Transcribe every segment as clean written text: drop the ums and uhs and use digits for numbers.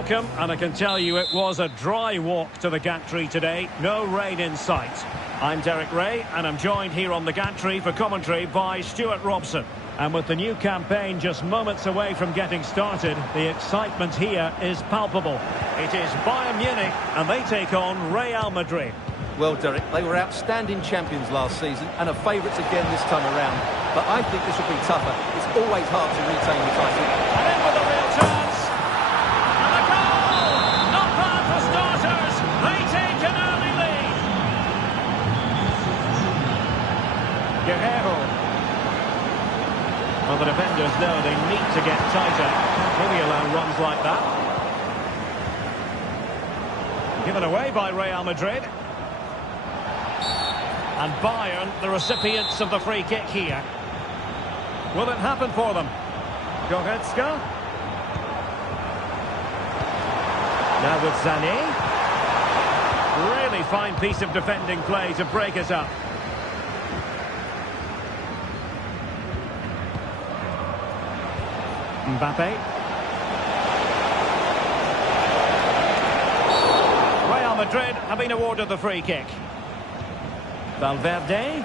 welcome, and I can tell you it was a dry walk to the gantry today. No rain in sight. I'm Derek Ray, and I'm joined here on the gantry for commentary by Stuart Robson. And with the new campaign just moments away from getting started, the excitement here is palpable. It is Bayern Munich, and they take on Real Madrid. Well, Derek, they were outstanding champions last season and are favourites again this time around. But I think this will be tougher. It's always hard to retain the title. And in with a real chance. And a goal! Not bad for starters. They take an early lead. Guerrero. Well, the defenders know they need to get tighter. Maybe allow runs like that. Given away by Real Madrid. And Bayern, the recipients of the free kick here. Will it happen for them? Goretzka. Now with Sané. Really fine piece of defending play to break it up. Mbappe. Real Madrid have been awarded the free kick. Valverde.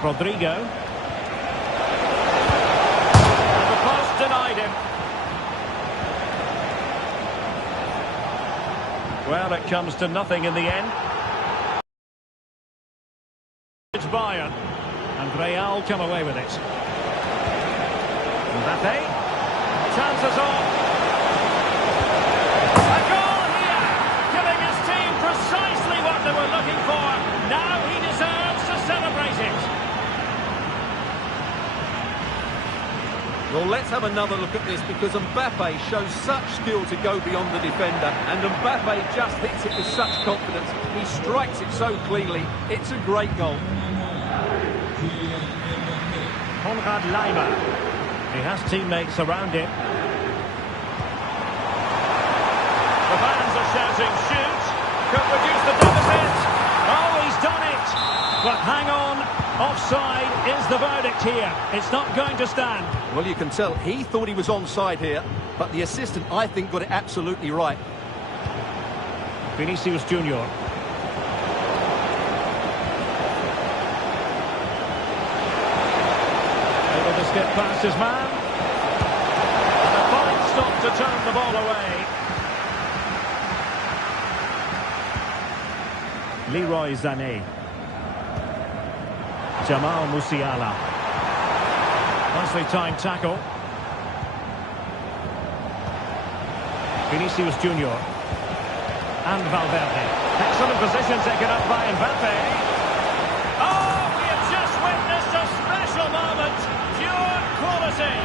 Rodrigo. And the post denied him. Well, it comes to nothing in the end. It's Bayern. And Real come away with it. Mbappe. Chances on. A goal here! Giving his team precisely what they were looking for. Now he deserves to celebrate it. Well, let's have another look at this because Mbappe shows such skill to go beyond the defender. And Mbappe just hits it with such confidence. He strikes it so cleanly. It's a great goal. Konrad Laimer. He has teammates around him. The fans are shouting, shoot! Could reduce the deficit! Oh, he's done it! But hang on, offside is the verdict here. It's not going to stand. Well, you can tell he thought he was onside here, but the assistant, I think, got it absolutely right. Vinicius Junior. Able to skip past his man. And a fine stop to turn the ball away. Leroy Sané. Jamal Musiala. Nicely timed tackle. Vinicius Junior. And Valverde. Excellent position taken up by Mbappe. Oh, we have just witnessed a special moment. Pure quality.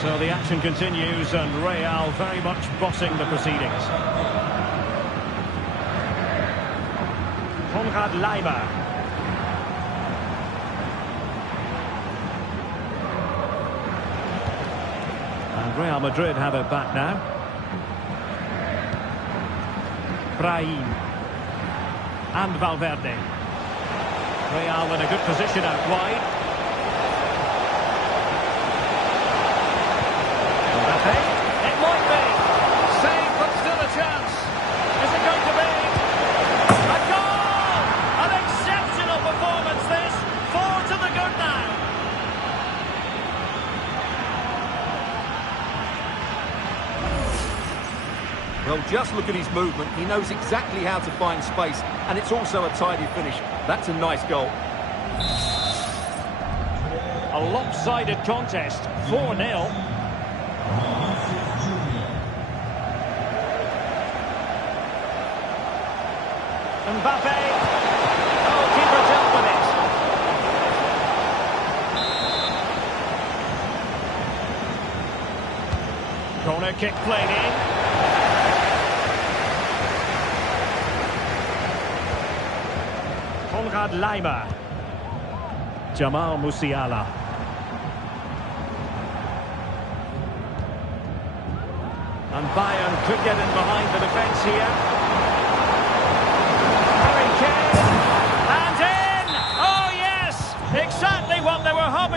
So the action continues and Real very much bossing the proceedings. Konrad Laimer. And Real Madrid have it back now. Brahim. And Valverde. Real in a good position out wide. It might be. Save, but still a chance. Is it going to be? A goal! An exceptional performance this. 4 to the good now. Well, just look at his movement. He knows exactly how to find space, and it's also a tidy finish. That's a nice goal. A lopsided contest. 4-0. Mbappe. Oh, keeper dealt with it. Corner kick played in. Konrad Laimer. Jamal Musiala. And Bayern could get in behind the defence here. Harry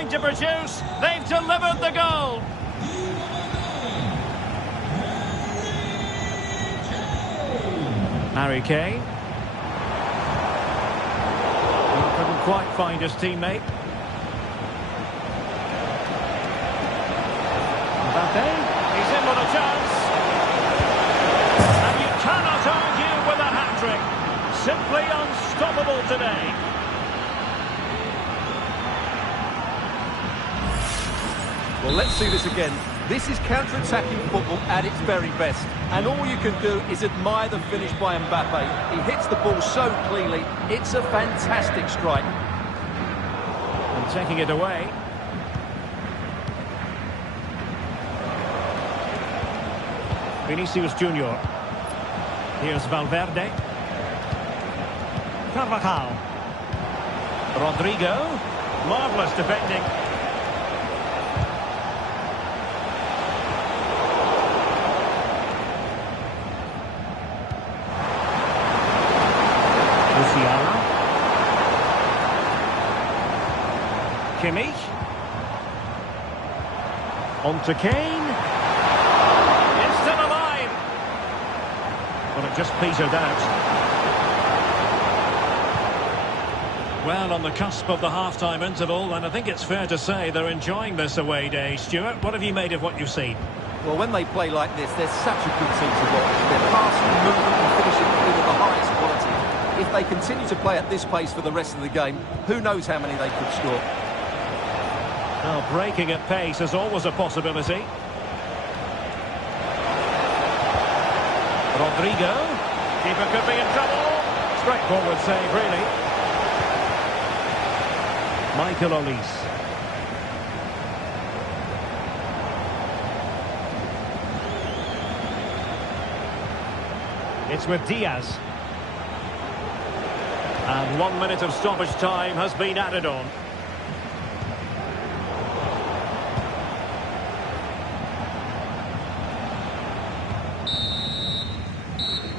going to produce. They've delivered the goal. Harry Kane. He couldn't quite find his teammate. Mbappe, he's in with a chance. And you cannot argue with a hat-trick. Simply unstoppable today. Well, let's see this again. This is counter-attacking football at its very best. And all you can do is admire the finish by Mbappe. He hits the ball so cleanly. It's a fantastic strike. And taking it away. Vinicius Junior. Here's Valverde. Carvajal. Rodrigo. Marvellous defending. Musiala. Kimmich. On to Kane. It's still alive. Well, it just petered out. Well, on the cusp of the half-time interval, and I think it's fair to say they're enjoying this away day. Stuart, what have you made of what you've seen? Well, when they play like this, they're such a good team to watch. Their passing, movement and finishing have been of the highest quality. If they continue to play at this pace for the rest of the game, who knows how many they could score. Well, breaking at pace is always a possibility. Rodrigo. Keeper could be in trouble. Straightforward save, really. Michael Olise. It's with Diaz. And 1 minute of stoppage time has been added on.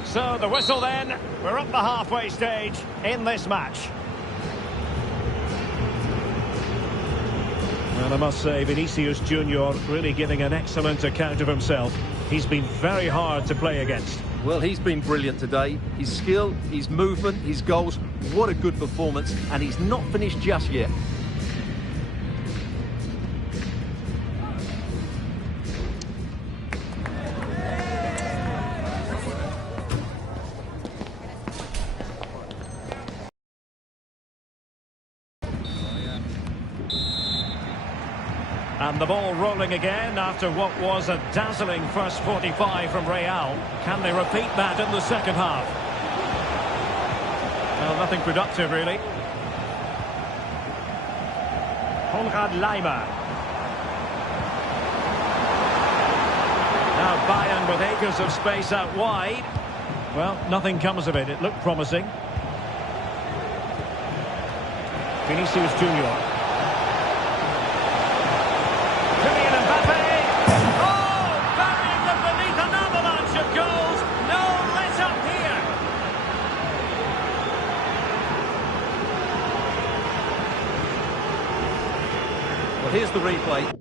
So the whistle then. We're up the halfway stage in this match. Well, I must say, Vinicius Junior really giving an excellent account of himself. He's been very hard to play against. Well, he's been brilliant today. His skill, his movement, his goals, what a good performance. And he's not finished just yet. And the ball rolling again after what was a dazzling first 45 from Real. Can they repeat that in the second half? Well, nothing productive, really. Konrad Laimer. Now Bayern with acres of space out wide. Well, nothing comes of it. It looked promising. Vinicius Junior. Here's the replay.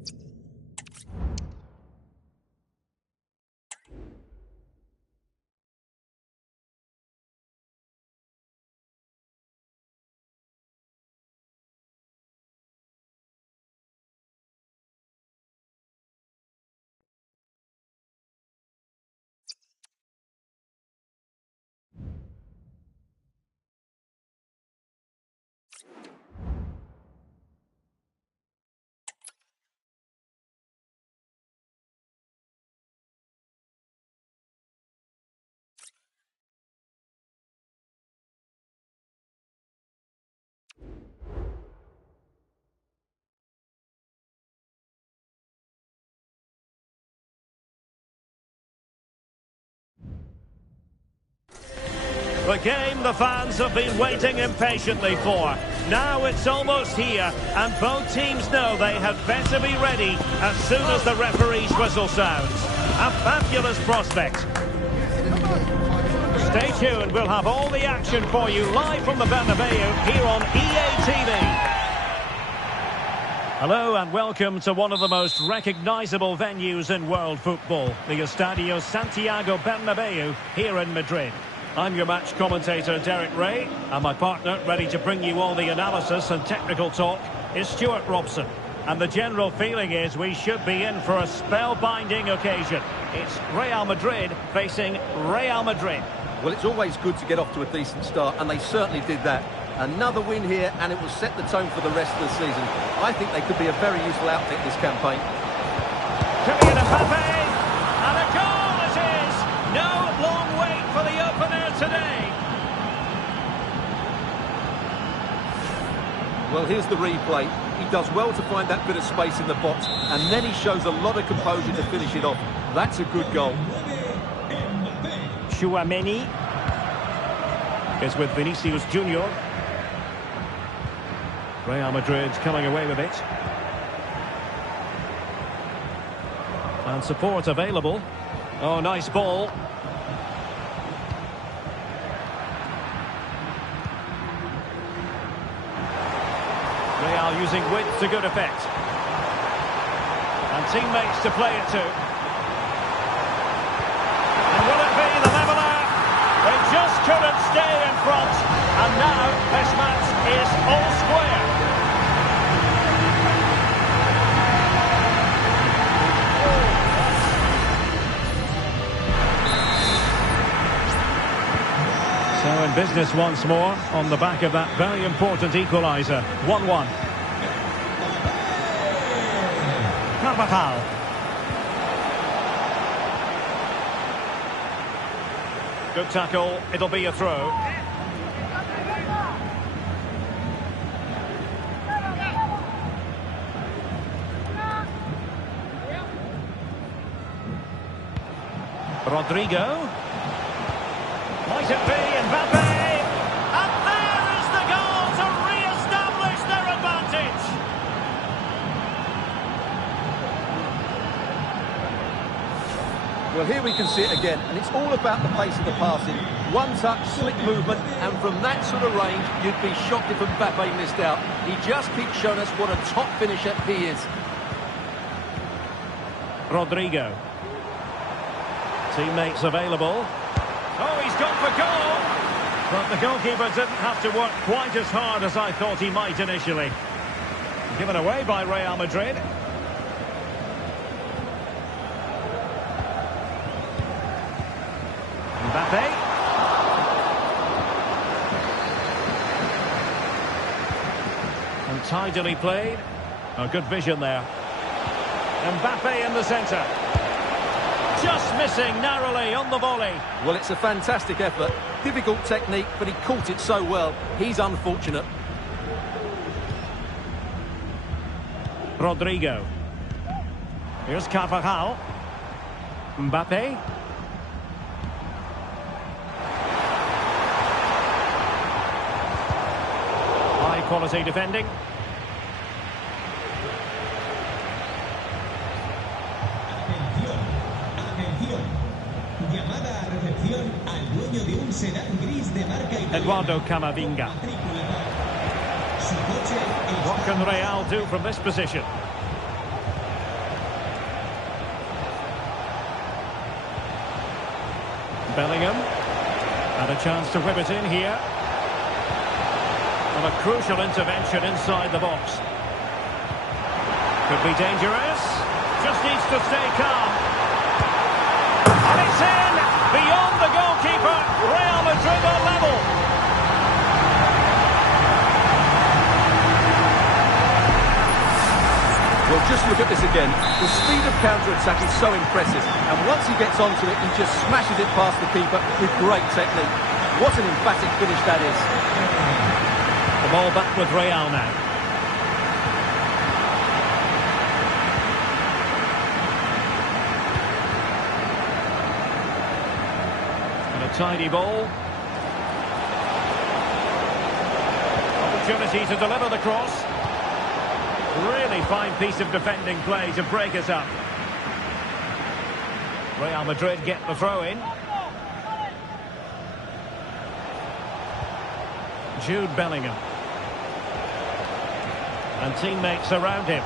The game the fans have been waiting impatiently for. Now it's almost here, and both teams know they had better be ready as soon as the referee's whistle sounds. A fabulous prospect. Stay tuned, we'll have all the action for you live from the Bernabeu here on EA TV. Hello and welcome to one of the most recognisable venues in world football, the Estadio Santiago Bernabeu here in Madrid. I'm your match commentator Derek Ray, and my partner, ready to bring you all the analysis and technical talk, is Stuart Robson. And the general feeling is we should be in for a spellbinding occasion. It's Real Madrid facing Real Madrid. Well, it's always good to get off to a decent start, and they certainly did that. Another win here, and it will set the tone for the rest of the season. I think they could be a very useful outfit this campaign. Kylian Mbappe, and a goal it is! No long wait for the opener today. Well, here's the replay. He does well to find that bit of space in the box, and then he shows a lot of composure to finish it off. That's a good goal. Tchouaméni is with Vinicius Junior. Real Madrid's coming away with it. And support available. Oh, nice ball. Real using width to good effect. And teammates to play it to. And will it be the leveller? They just couldn't stay in front. And now this match is all square. So in business once more on the back of that very important equaliser. 1-1. Carvajal. Good tackle. It'll be a throw. Rodrigo. Might it be Mbappe? And there is the goal to re-establish their advantage. Well, here we can see it again, and it's all about the pace of the passing. One touch, slick movement, and from that sort of range, you'd be shocked if Mbappe missed out. He just keeps showing us what a top finisher he is. Rodrigo. Teammates available. Oh, he's gone for goal! But the goalkeeper didn't have to work quite as hard as I thought he might initially. Given away by Real Madrid. Mbappe. And tidily played. Oh, good vision there. Mbappe in the centre. Just missing narrowly on the volley. Well, it's a fantastic effort. Difficult technique, but he caught it so well. He's unfortunate. Rodrigo. Here's Carvajal. Mbappe. High quality defending. Eduardo Camavinga. What can Real do from this position? Bellingham. And a chance to whip it in here. And a crucial intervention inside the box. Could be dangerous. Just needs to stay calm. And it's in! Beyond the goalkeeper, Real Madrid are level. Well, just look at this again. The speed of counter-attack is so impressive. And once he gets onto it, he just smashes it past the keeper with great technique. What an emphatic finish that is. The ball back with Real now. And a tidy ball. Opportunity to deliver the cross. Really fine piece of defending play to break us up. Real Madrid get the throw in. Jude Bellingham. And teammates around him.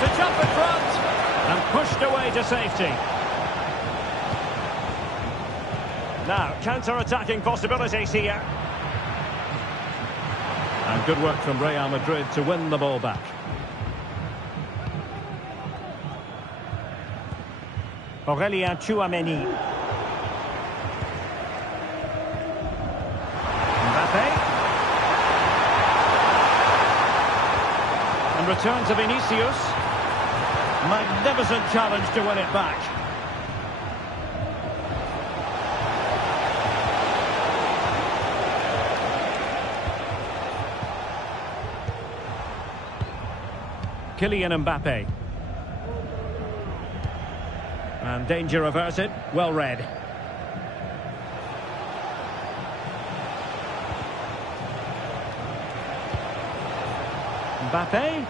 To jump in front. And pushed away to safety. Now, counter-attacking possibilities here. And good work from Real Madrid to win the ball back. Aurélien Tchouameni. Mbappé. And return to Vinicius. Magnificent challenge to win it back. Kylian Mbappé. And danger averted. Well read. Mbappé.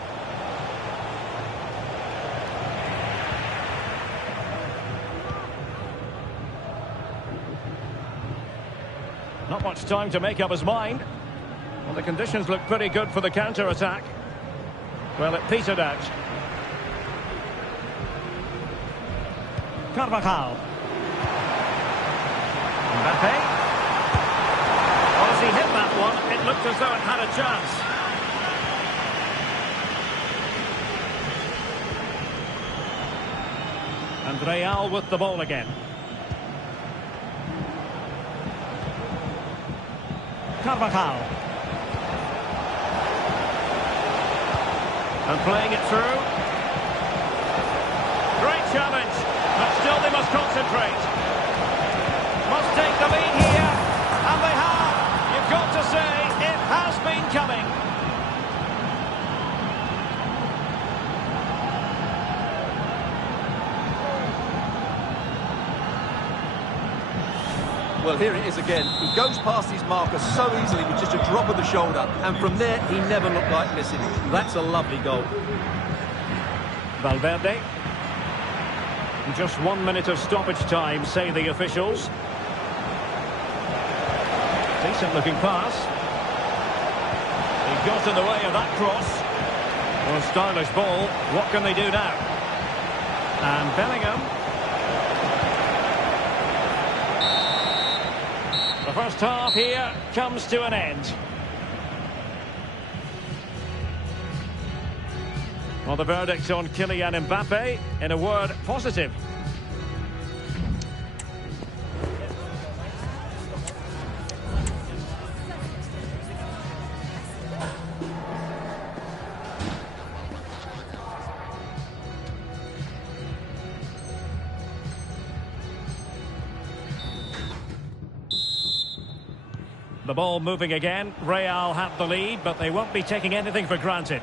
Not much time to make up his mind. Well, the conditions look pretty good for the counter-attack. Well, it petered out. Carvajal. Mbappé. Oh, as he hit that one, it looked as though it had a chance. And Real with the ball again. Carvajal. And playing it through. Great challenge. But still they must concentrate. Must take the lead here. And they have. You've got to say, it has been coming. Well, here it is again. He goes past his marker so easily with just a drop of the shoulder. And from there, he never looked like missing. That's a lovely goal. Valverde. Just 1 minute of stoppage time, say the officials. Decent looking pass. He got in the way of that cross. Well, stylish ball. What can they do now? And Bellingham. The first half here comes to an end. Well, the verdict on Kylian Mbappé, in a word, positive. The ball moving again. Real have the lead, but they won't be taking anything for granted.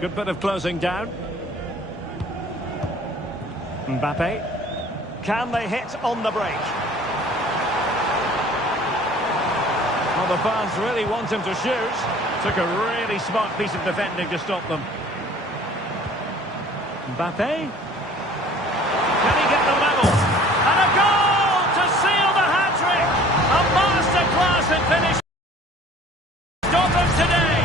Good bit of closing down. Mbappé. Can they hit on the break? Well, the fans really want him to shoot. Took a really smart piece of defending to stop them. Mbappé. Can he get the level? And a goal to seal the hat-trick! A masterclass in finish. Stop them today!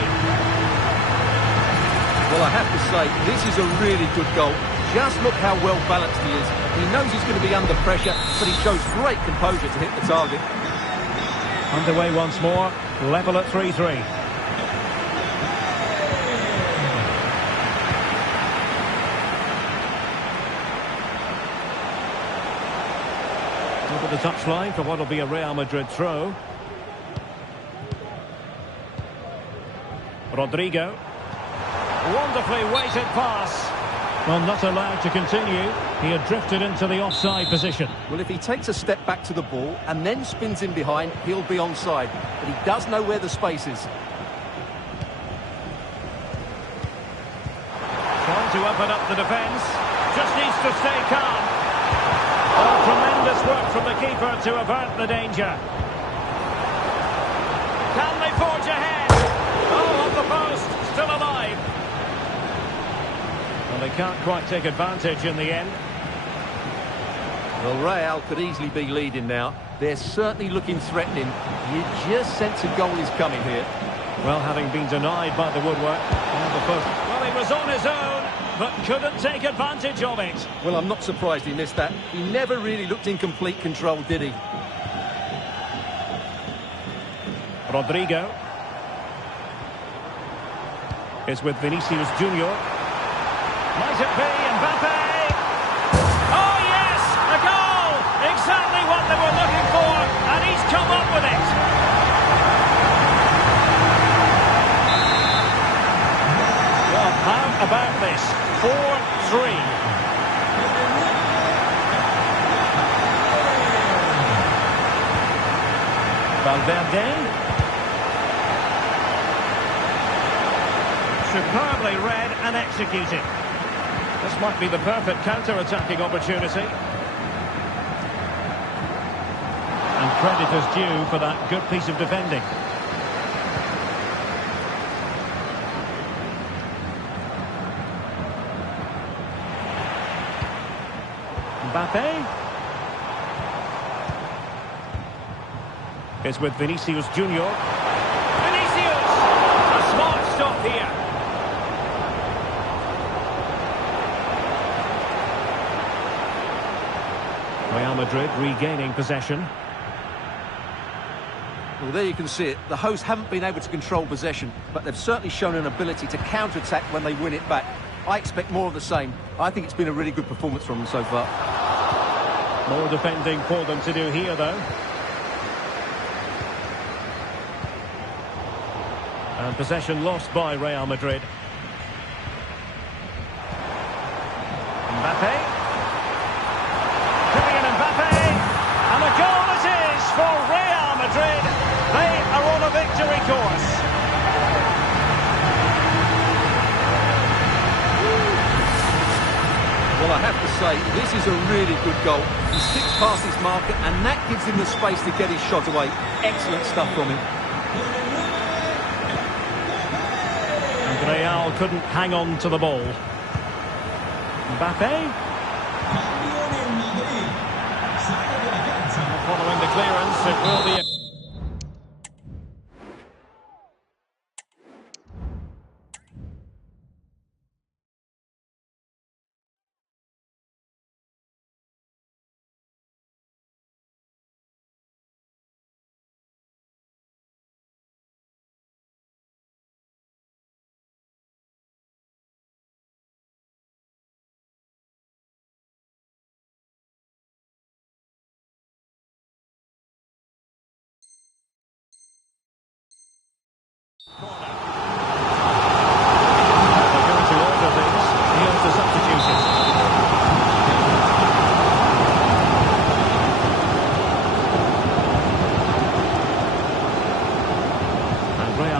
Well, I have to say, this is a really good goal. Just look how well balanced he is. He knows he's going to be under pressure, but he shows great composure to hit the target. Underway once more, level at 3-3. Over the touchline for what will be a Real Madrid throw. Rodrigo. Wonderfully weighted pass. Well, not allowed to continue. He had drifted into the offside position. Well, if he takes a step back to the ball and then spins in behind, he'll be onside. But he does know where the space is. Trying to open up the defence. Just needs to stay calm. Oh, tremendous work from the keeper to avert the danger. Can they forge ahead? Oh, on the post. Still alive. They can't quite take advantage in the end. Well, Real could easily be leading now. They're certainly looking threatening. You just sense a goal is coming here. Well, having been denied by the woodwork. Well, he was on his own, but couldn't take advantage of it. Well, I'm not surprised he missed that. He never really looked in complete control, did he? Rodrigo. Is with Vinicius Junior. Might it be Mbappe? Oh, yes! A goal! Exactly what they were looking for, and he's come up with it. Well, how about this? 4-3. Valverde. Superbly read and executed. This might be the perfect counter-attacking opportunity. And credit is due for that good piece of defending. Mbappe. Is with Vinicius Junior. Vinicius! A smart stop here. Real Madrid regaining possession. Well, there you can see it. The hosts haven't been able to control possession, but they've certainly shown an ability to counter-attack when they win it back. I expect more of the same. I think it's been a really good performance from them so far. More defending for them to do here, though. And possession lost by Real Madrid. Mbappe. And a goal it is for Real Madrid. They are on a victory course. Well, I have to say, this is a really good goal. He sticks past his marker, and that gives him the space to get his shot away. Excellent stuff from him. And Real couldn't hang on to the ball. Mbappe. Following the clearance, it will be a...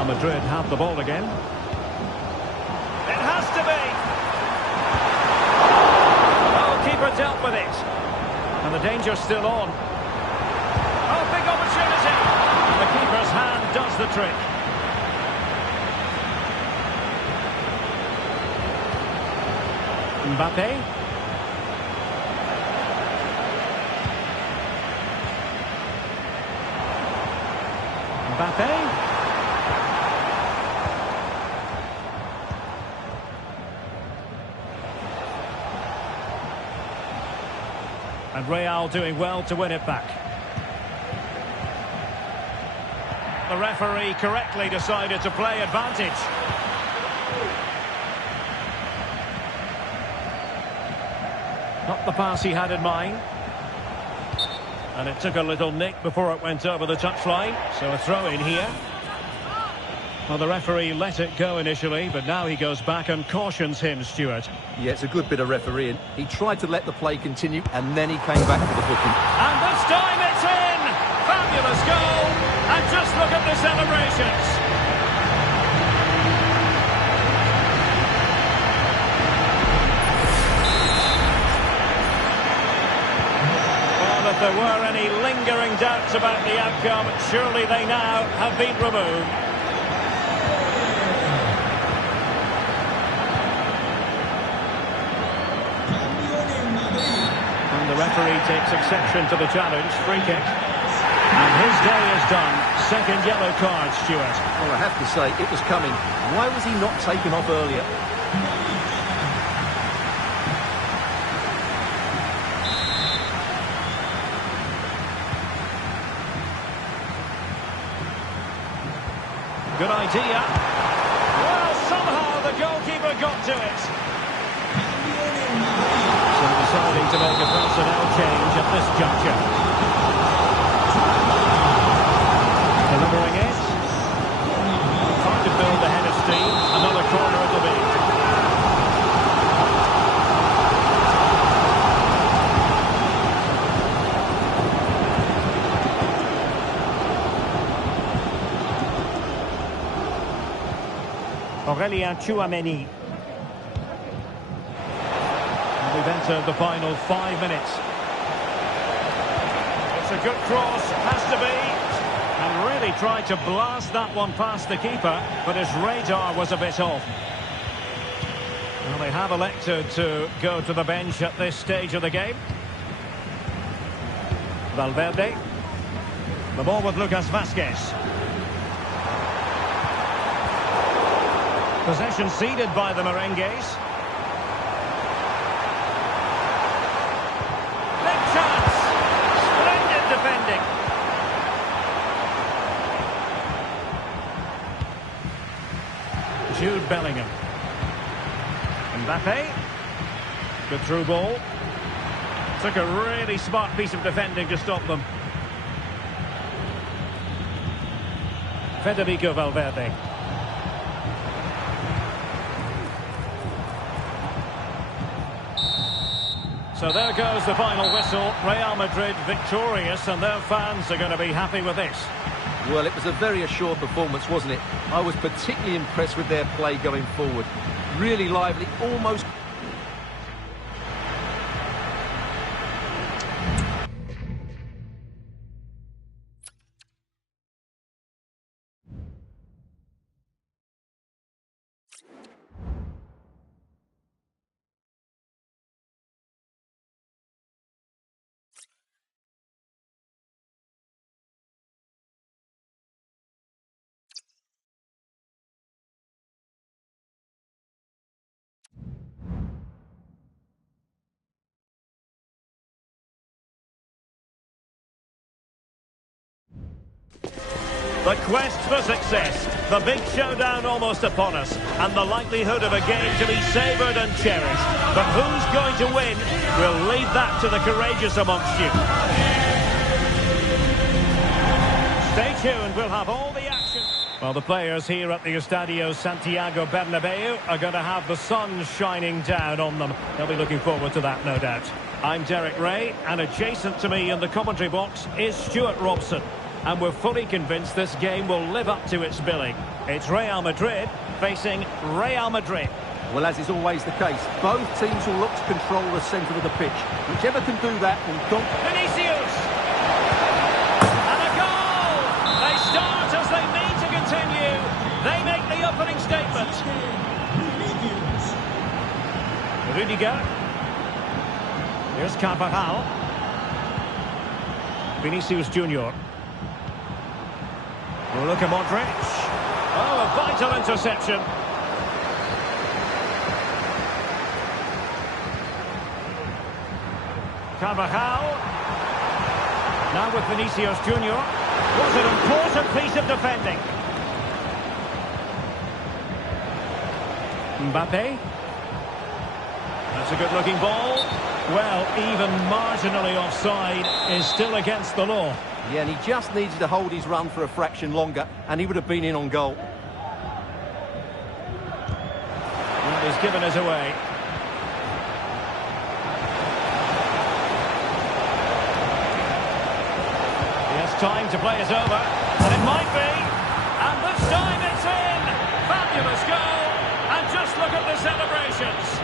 Madrid have the ball again. It has to be. Goalkeeper dealt with it. And the danger's still on. Oh, big opportunity. And the keeper's hand does the trick. Mbappe. Mbappe. And Real doing well to win it back. The referee correctly decided to play advantage. Not the pass he had in mind. And it took a little nick before it went over the touchline. So a throw in here. Well, the referee let it go initially, but now he goes back and cautions him, Stuart. Yeah, it's a good bit of refereeing. He tried to let the play continue, and then he came back for the booking. And this time it's in! Fabulous goal! And just look at the celebrations! Well, if there were any lingering doubts about the outcome, surely they now have been removed. And the referee takes exception to the challenge. Free kick. And his day is done. Second yellow card, Stuart. Well, I have to say, it was coming. Why was he not taken off earlier? Good idea. Well, somehow the goalkeeper got to it. So deciding to make a personnel change at this juncture. Delivering it. Trying to build the head of steam. Another corner it'll be. Aurélien Tchouaméni. We've entered the final 5 minutes. It's a good cross, has to be. And really tried to blast that one past the keeper, but his radar was a bit off. Well, they have elected to go to the bench at this stage of the game. Valverde. The ball with Lucas Vázquez. Possession ceded by the Merengues. Big chance! Splendid defending. Jude Bellingham. Mbappe. Good through ball. Took a really smart piece of defending to stop them. Federico Valverde. So there goes the final whistle. Real Madrid victorious, and their fans are going to be happy with this. Well, it was a very assured performance, wasn't it? I was particularly impressed with their play going forward. Really lively, almost... The quest for success, the big showdown almost upon us, and the likelihood of a game to be savoured and cherished. But who's going to win? We'll leave that to the courageous amongst you. Stay tuned, we'll have all the action. Well, the players here at the Estadio Santiago Bernabeu are going to have the sun shining down on them. They'll be looking forward to that, no doubt. I'm Derek Ray, and adjacent to me in the commentary box is Stuart Robson. And we're fully convinced this game will live up to its billing. It's Real Madrid facing Real Madrid. Well, as is always the case, both teams will look to control the centre of the pitch. Whichever can do that will dominate. Vinicius! And a goal! They start as they need to continue. They make the opening statement. Rudiger. Here's Carvajal. Vinicius Junior. Luka Modric. Oh, a vital interception. Carvajal. Now with Vinicius Junior. What an important piece of defending. Mbappe. That's a good-looking ball. Well, even marginally offside is still against the law. Yeah, and he just needed to hold his run for a fraction longer, and he would have been in on goal. And he's given us away. He has time to play it over, and it might be. And this time it's in! Fabulous goal! And just look at the celebrations.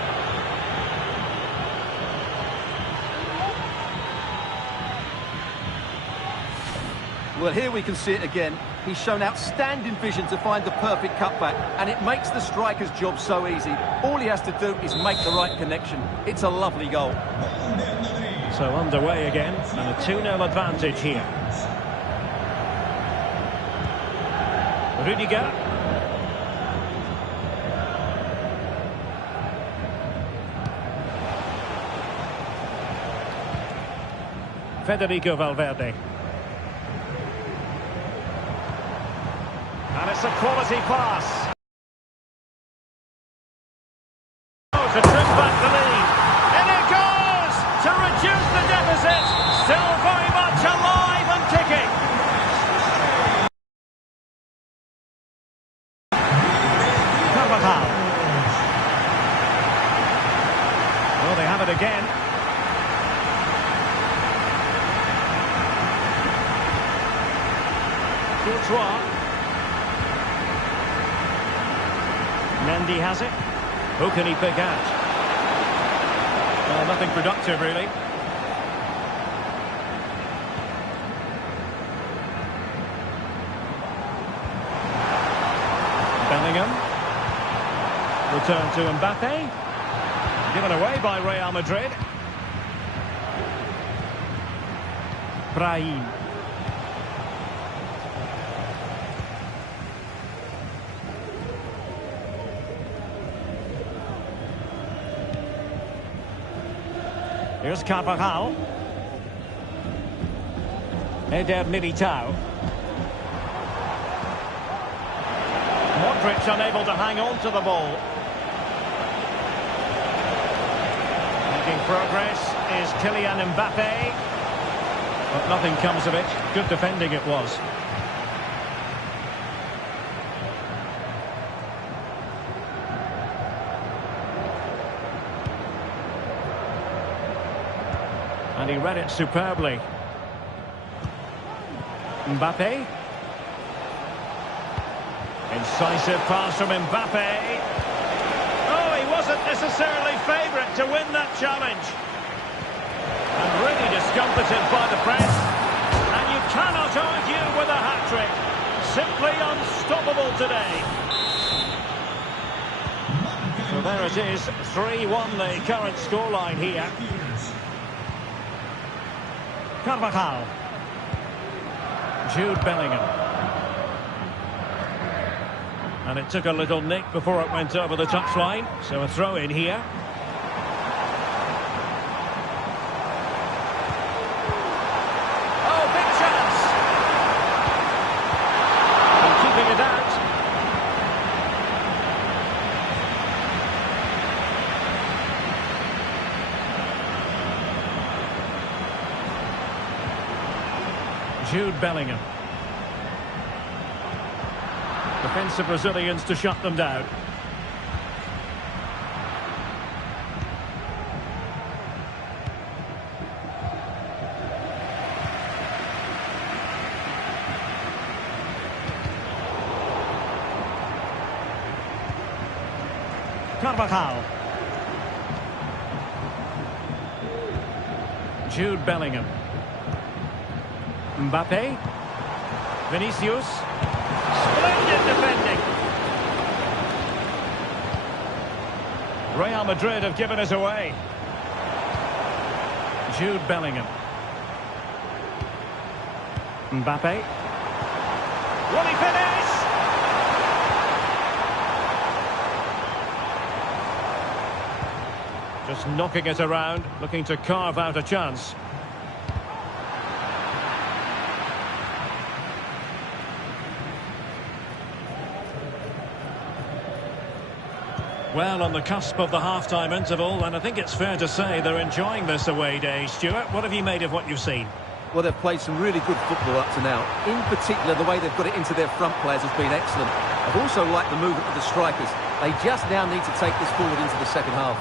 Well, here we can see it again. He's shown outstanding vision to find the perfect cutback, and it makes the striker's job so easy. All he has to do is make the right connection. It's a lovely goal. So underway again, and a 2-0 advantage here. Rudiger. Federico Valverde. And it's a quality pass. Oh, to trim back the lead. And it goes to reduce the deficit. Still very much alive and kicking. Carvajal. Well, they have it again. Courtois. Mendy has it. Who can he pick out? Well, nothing productive, really. Bellingham. Return to Mbappe. Given away by Real Madrid. Brahim. Here's Carvajal. Eder Militao. Modric unable to hang on to the ball. Making progress is Kylian Mbappe. But nothing comes of it. Good defending it was. And he read it superbly. Mbappe. Incisive pass from Mbappe. Oh, he wasn't necessarily favourite to win that challenge. And really discomfited by the press. And you cannot argue with a hat-trick. Simply unstoppable today. So there it is. 3-1 the current scoreline here. Carvajal. Jude Bellingham. And it took a little nick before it went over the touchline. So a throw in here. Oh, big chance. And keeping it out. Jude Bellingham. Defensive Brazilians to shut them down. Carvajal. Jude Bellingham. Mbappe. Vinicius. Splendid defending. Real Madrid have given us away. Jude Bellingham. Mbappe. Will he finish? Just knocking it around, looking to carve out a chance. Well, on the cusp of the half-time interval, and I think it's fair to say they're enjoying this away day. Stuart, what have you made of what you've seen? Well, they've played some really good football up to now. In particular, the way they've got it into their front players has been excellent. I've also liked the movement of the strikers. They just now need to take this forward into the second half.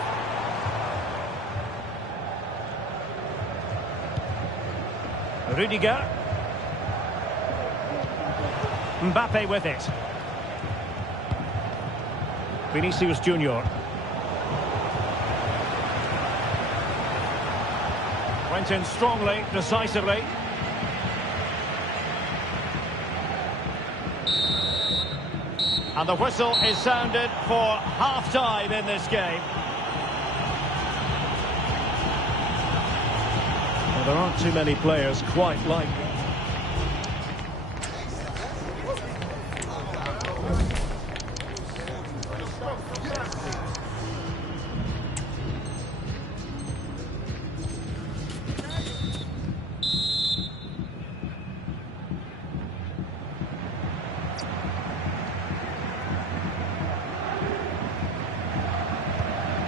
Rudiger. Mbappe with it. Vinicius Junior. Went in strongly, decisively. And the whistle is sounded for half-time in this game. Well, there aren't too many players quite like him.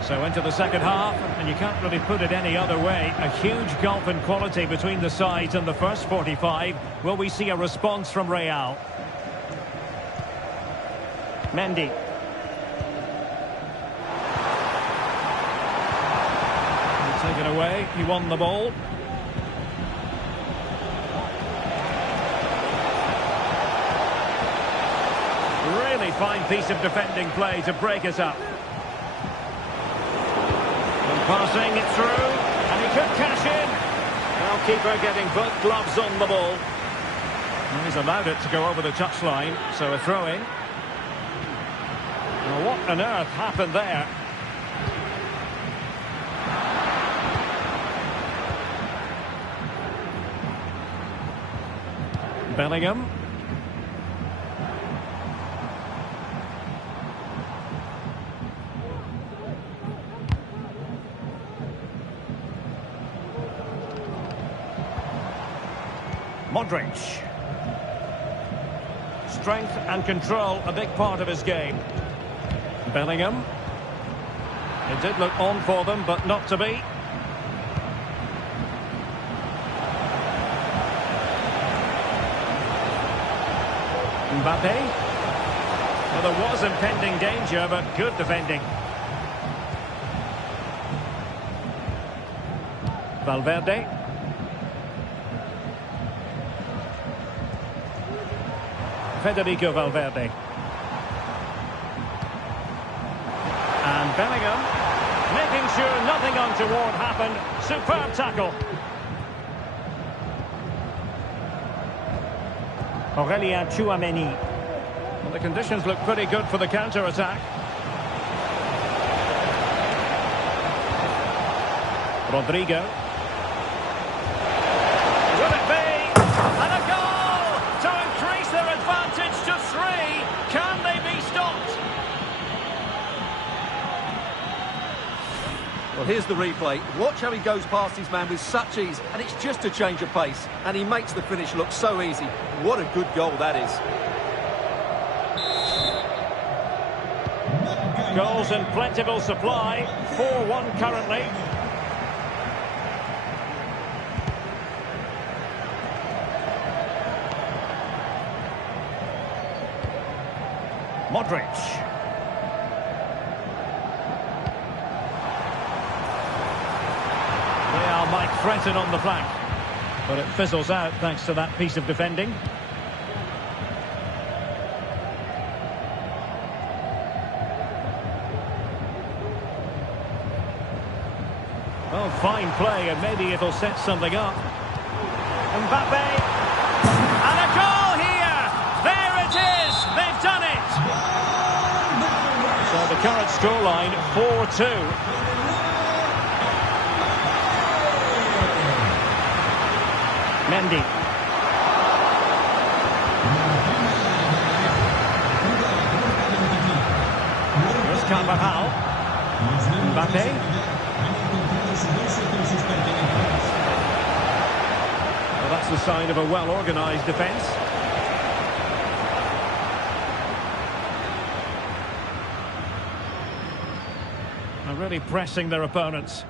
So into the second half, and you can't really put it any other way. A huge gulf in quality between the sides in the first 45. Will we see a response from Real? Mendy. Taken away, he won the ball. Really fine piece of defending play to break us up. Passing it through, and he could cash in. Well, keeper getting both gloves on the ball. And he's allowed it to go over the touchline, so a throw-in. Well, what on earth happened there? Bellingham. Modric. Strength and control, a big part of his game. Bellingham. It did look on for them, but not to be. Mbappe. Well, there was impending danger, but good defending. Valverde. Federico Valverde. And Bellingham, making sure nothing untoward happened. Superb tackle. Aurélien Tchouameni. Well, the conditions look pretty good for the counter-attack. Rodrigo. Will it be? And a goal to increase their advantage to 3. Can they be stopped? Well, here's the replay. Watch how he goes past his man with such ease, and it's just a change of pace, and he makes the finish look so easy. What a good goal that is. Goals in plentiful supply. 4-1 currently. Modric. Real might threaten on the flank, but it fizzles out thanks to that piece of defending. Oh, fine play, and maybe it'll set something up. Mbappe, and a goal here! There it is! They've done it! So the current scoreline, 4-2. Mendy. Here's Carvajal. Mbappe. Well, that's the sign of a well-organised defence. They're really pressing their opponents.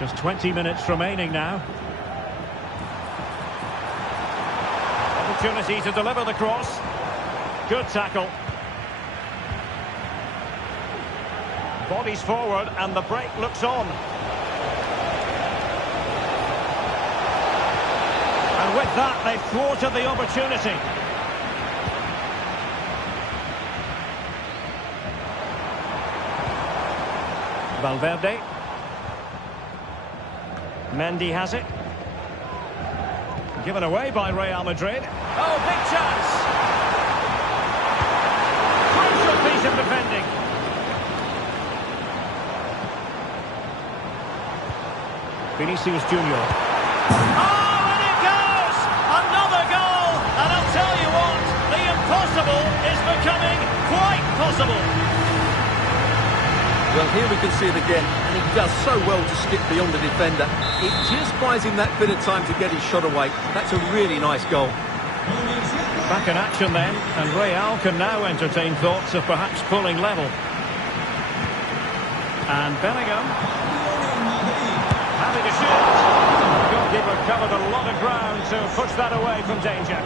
Just 20 minutes remaining now. Opportunity to deliver the cross. Good tackle. Bodies forward and the break looks on. And with that, they've thwarted the opportunity. Valverde. Mendy has it. Given away by Real Madrid. Oh, big chance! Crucial piece of defending. Vinicius Junior. Oh, and it goes! Another goal! And I'll tell you what, the impossible is becoming quite possible. Well, here we can see it again, and he does so well to skip beyond the defender. It just buys him that bit of time to get his shot away. That's a really nice goal. Back in action then, and Real can now entertain thoughts of perhaps pulling level. And Bellingham having a shoot. The goalkeeper covered a lot of ground to push that away from danger.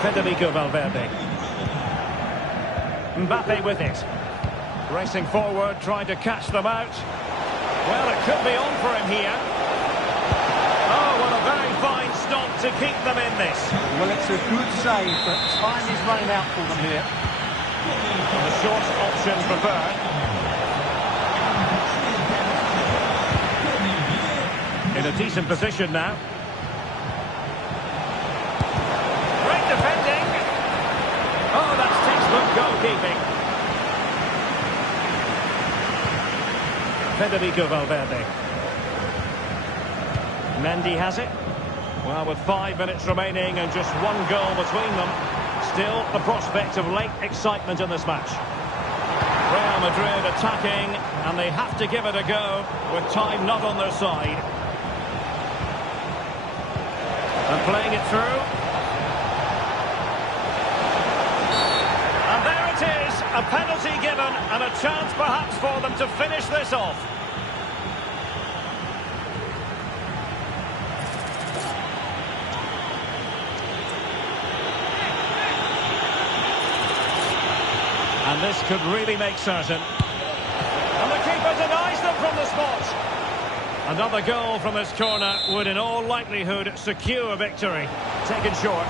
Federico Valverde. Mbappe with it. Racing forward, trying to catch them out. Well, it could be on for him here. Oh, what a very fine stop to keep them in this. Well, it's a good save, but time is running out for them here. And the short option preferred. In a decent position now. Great defending. Oh, that's textbook goalkeeping. Federico Valverde. Mendy has it. Well, with 5 minutes remaining and just one goal between them, still the prospect of late excitement in this match. Real Madrid attacking, and they have to give it a go with time not on their side. And playing it through. And there it is, a penalty given and a chance perhaps for them to finish this off. And this could really make certain. And the keeper denies them from the spot. Another goal from this corner would in all likelihood secure victory. Taken short.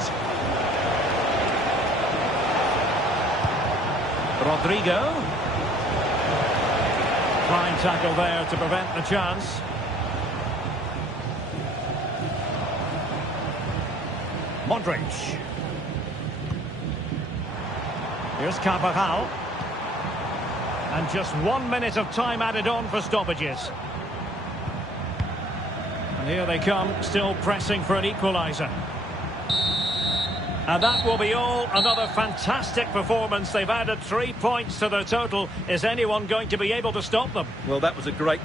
Rodrigo. Fine tackle there to prevent the chance. Modric. Here's Carvajal. And just 1 minute of time added on for stoppages. And here they come, still pressing for an equaliser. And that will be all. Another fantastic performance. They've added 3 points to their total. Is anyone going to be able to stop them? Well, that was a great...